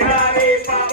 Hare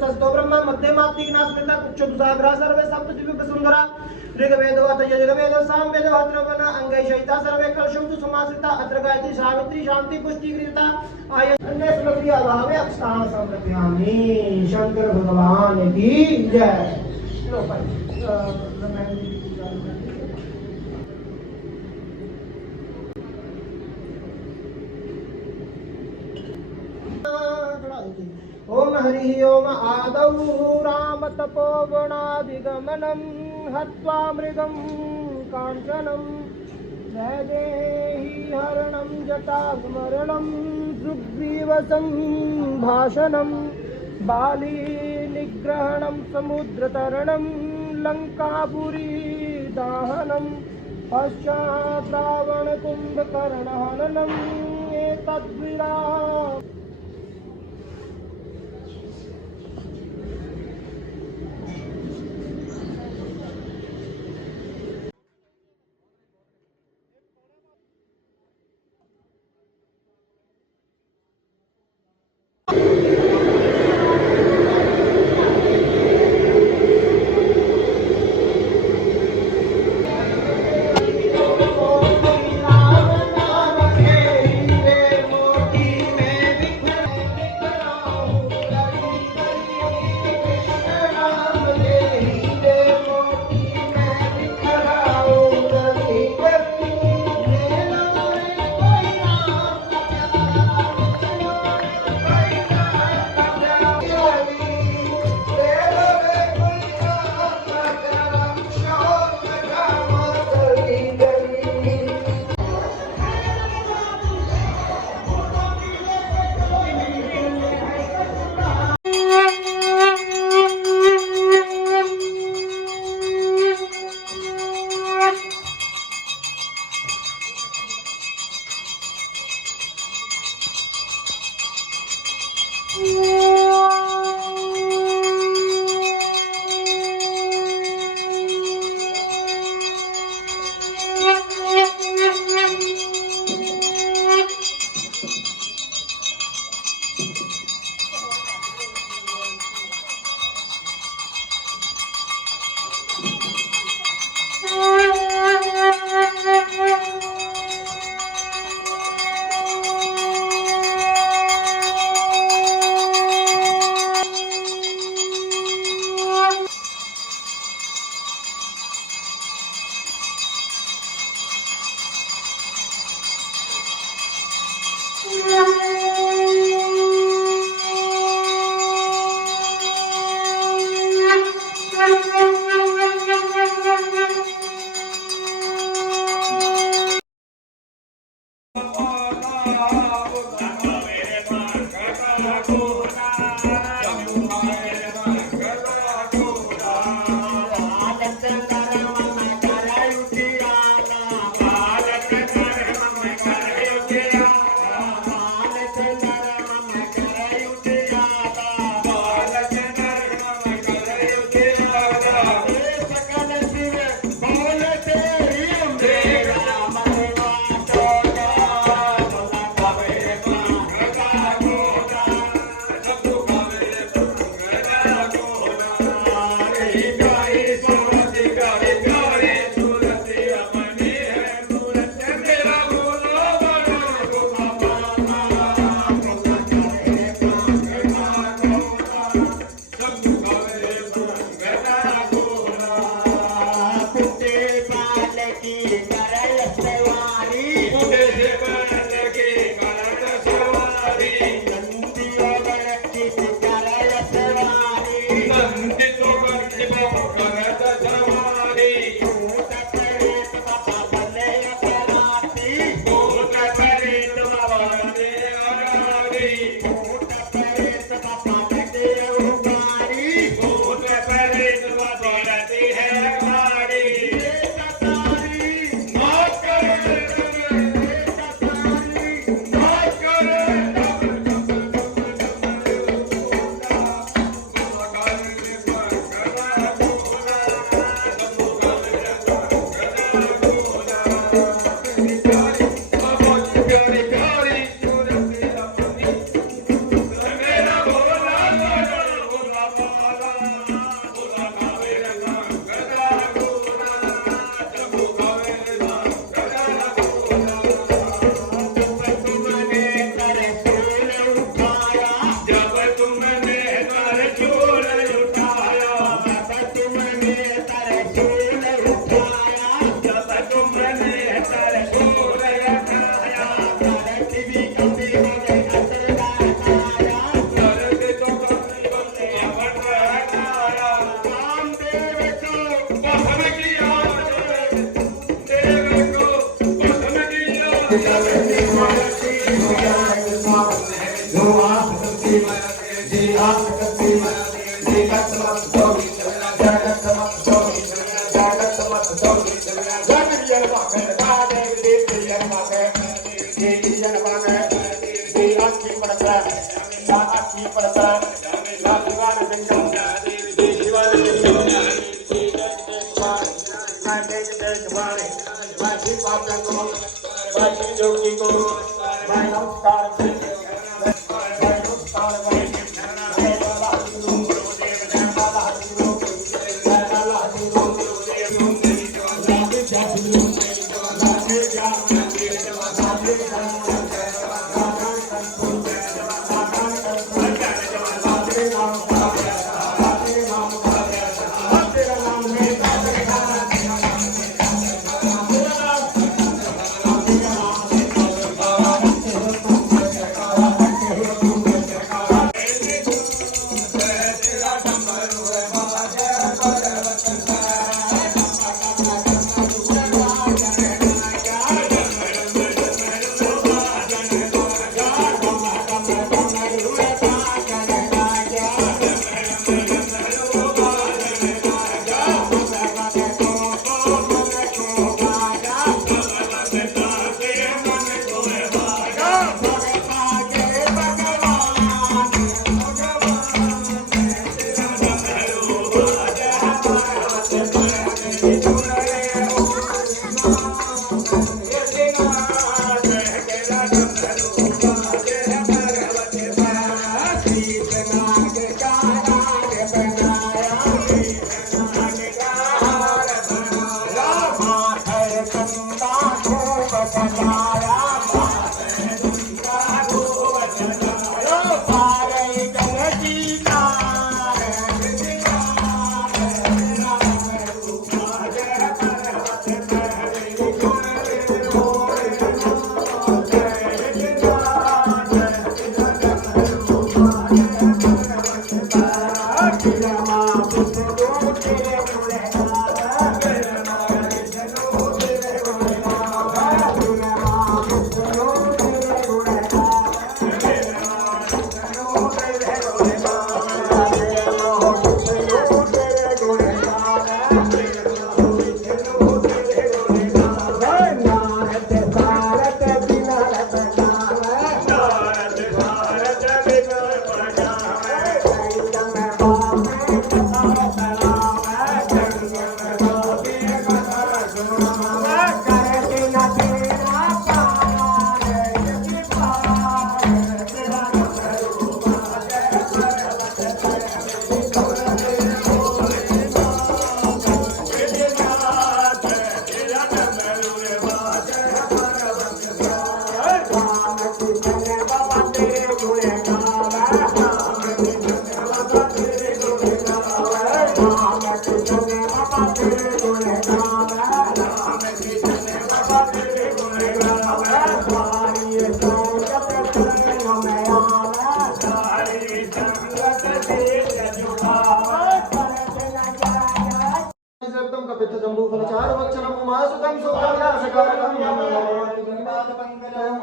चतुर्थस्तो Brahma मध्यमात्तिकनास्मृता कुक्षुसाग्रा सर्वे सप्तद्वीपसुन्दरा ऋग्वेदोऽथ यजुर्वेदो सामवेदो अथर्वण अंगैषयिता सर्वे कलशुद्धु समाश्रिता अत्र गायत्री सावित्री शांति पुष्टिकृता आय अन्य सुलभ्य अभावे अक्षतां समर्पयामि। शंकर भगवान की जय। लो भाई ओम हरि ओम आदौ राम तपोवनाधिगमनं हत्वा मृगं काञ्चनं वैदेही हरणं जटास्मरणं सुग्रीवसं भाषणं बाली निग्रहणं समुद्रतरणं लङ्कापुरी दाहनं पश्चात् रावणकुम्भकर्णहननम् एतद्विरा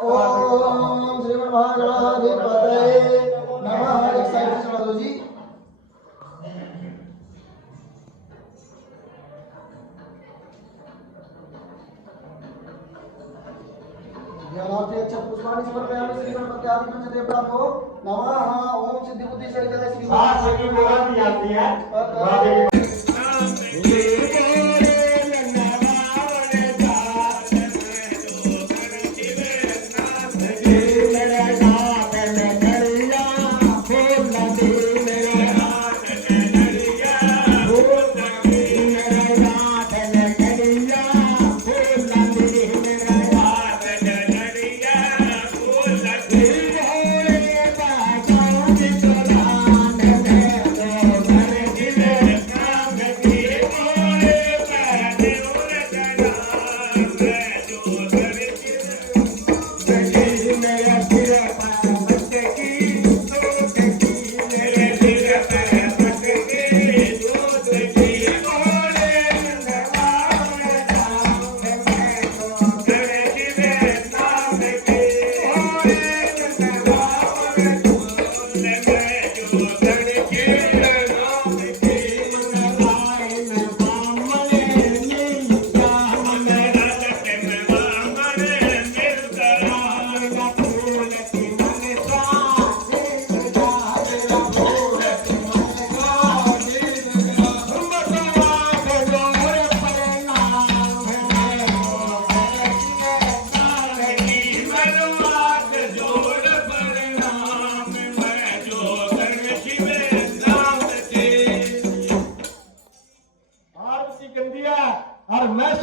ओम श्रीमन्महागणाधिपतये नमः। एक साइड से चढ़ा दो जी। ध्यानार्थे अच्छा पुष्पाणि समर्पयामि श्री गणपति आदि पंचदेवता को नमः। ओम सिद्धि बुद्धि सहित श्री आती है।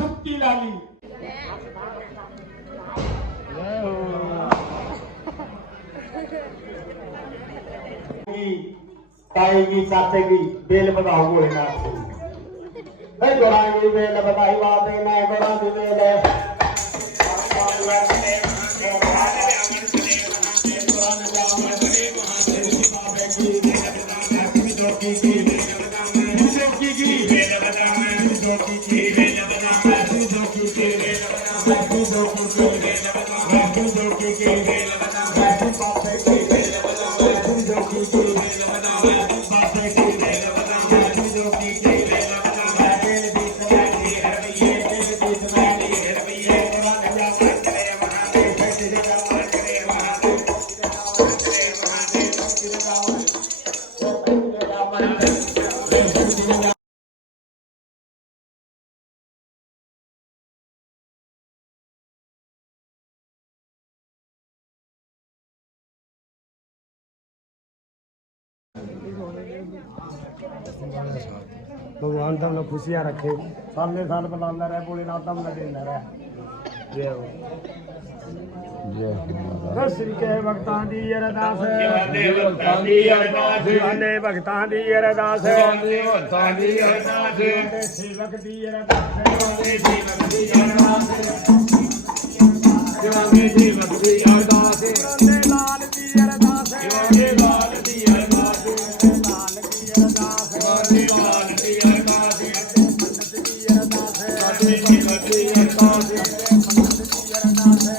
सुक्की लाली ताएगी चाचेगी बेल बताओ भोलेनाथ गोरांगी बेल बताई बाबे ने गोरांगी बेल भगवान तुम खुशियाँ रखे साल साल बुलाता रहे भोलेनाथ तुम देता रहे जय हो श्री के भक्तां दी अरदास शिवाने भक्तां दी अरदास सेवक दी अरदास शिवाने सेवक दी अरदास लाल दी अरदास शिवाने लाल दी अरदास लाल दी अरदास शिवाने लाल दी अरदास पंडित दी अरदास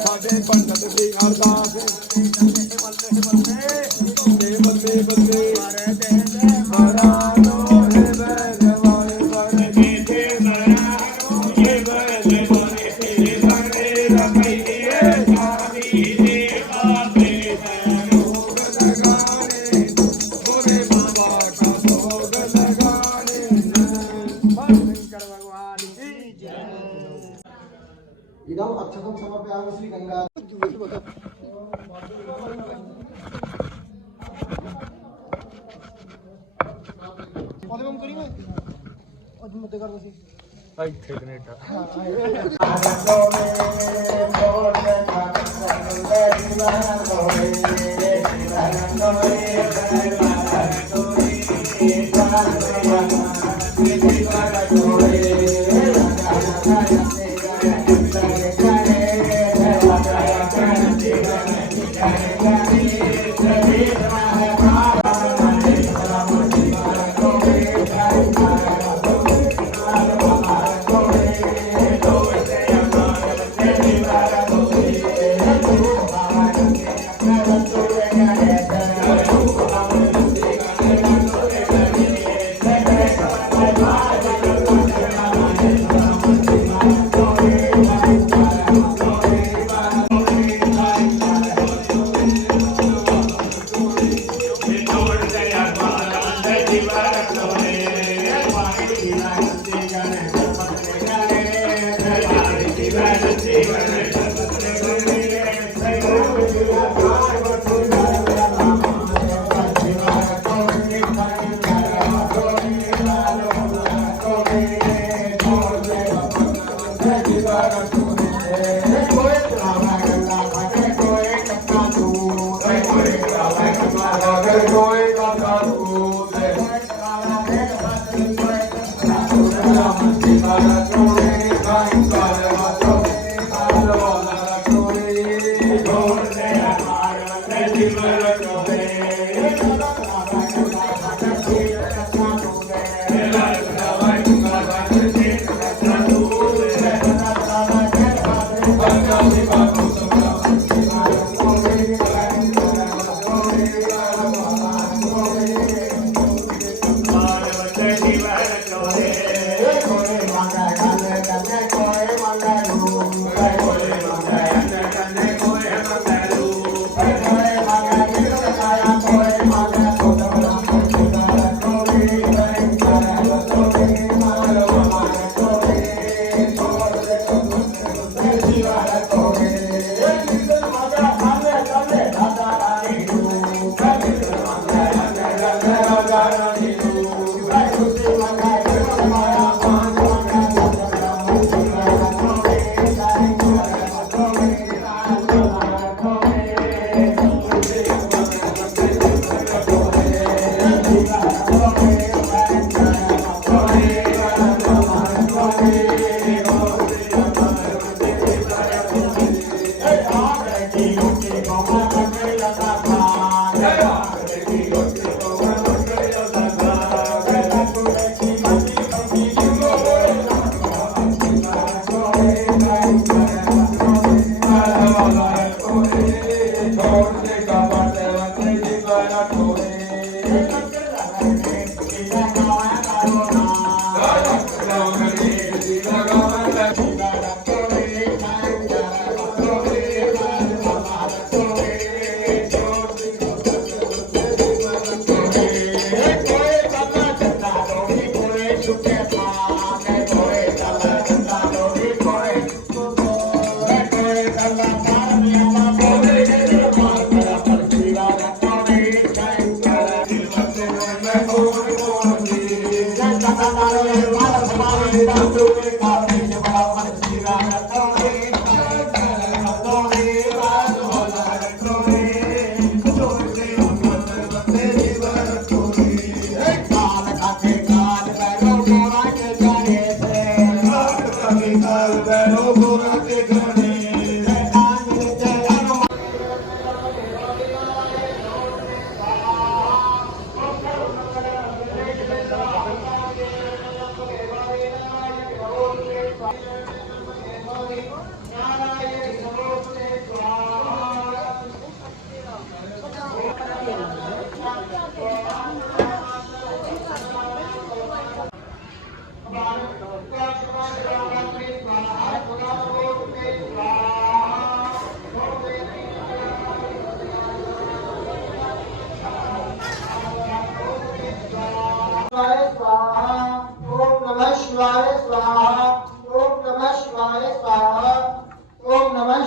साडे पंडित दी अरदास बल्ले बल्ले बल्ले मारे दे महाराजो हे भगवान बने के महाराजो हे भगवान तेरे बने रखई दिए सारी दे आते भोग लगाने गोरे बाबा का भोग लगाने शंकर भगवान की जय। इदम अक्षतम समर्पयामि श्री गंगा पदम करी मैं आज मत कर दसी ਇੱਥੇ ਕੈਨੇਡਾ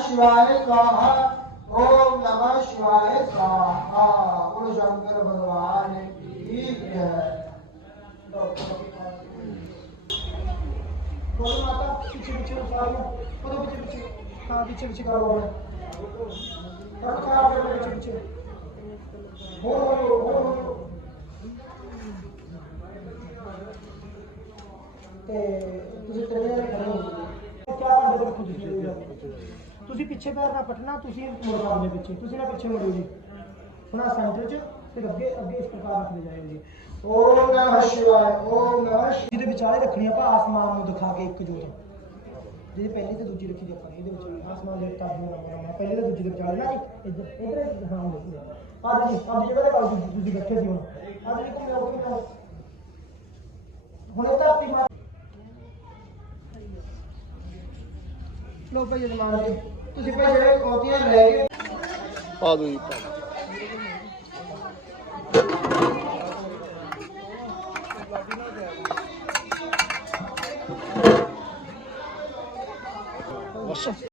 शिवाय स्वाहा ओम नमः शिवाय स्वाहा बोलो शंकर भगवान की जय। बोलो माता पीछे पीछे बोलो पीछे पीछे हाँ पीछे पीछे करो पीछे पीछे बोलो ਤੁਸੀਂ ਪਿੱਛੇ ਪੈਰ ਨਾ ਪਟਣਾ ਤੁਸੀਂ ਮੁੜ ਜਾਓਗੇ ਪਿੱਛੇ ਤੁਸੀਂ ਨਾ ਪਿੱਛੇ ਮੁੜੋ ਜੀ ਹੁਣ ਆ ਸੈਂਟਰ 'ਚ ਫਿਰ ਅੱਗੇ ਅੱਗੇ ਇਸ ਪ੍ਰਕਾਰ ਰੱਖਦੇ ਜਾਇਓ ਜੀ ਓਮ ਨਮः शिवाय ਓਮ ਨਮः ਇਹਦੇ ਵਿਚਾਲੇ ਰੱਖਣੀ ਆਪਾਂ ਆਸਮਾਨ ਨੂੰ ਦਿਖਾ ਕੇ ਇੱਕ ਜੋਤ ਜਿਹਦੇ ਪਹਿਲੀ ਤੇ ਦੂਜੀ ਰੱਖੀ ਆਪਾਂ ਇਹਦੇ ਵਿੱਚ ਆਸਮਾਨ ਦੇ ਤਾਜ ਨੂੰ ਲਾਉਣਾ ਪਹਿਲੇ ਤੇ ਦੂਜੀ ਦੇ ਵਿਚਾਲੇ ਨਾ ਇੱਧਰ ਹਾਂ ਅੱਜ ਜਗ੍ਹਾ ਤੇ ਕਾਲ ਤੁਸੀਂ ਬੈਠੇ ਸੀ ਹੁਣ ਅੱਜ ਨਹੀਂ ਘੁੰਮਿਆ ਹੁਣ ਇਹ ਧਰਤੀ ਮਾਰ ਲੋ ਭਾਈ ਜਮਾਨ ਜੀ ਤੁਸੀਂ ਭਾਈ ਜਿਹੜੇ ਕੋਤੀਆਂ ਲੈ ਗਏ ਪਾ ਦੋ ਜੀ ਬਸ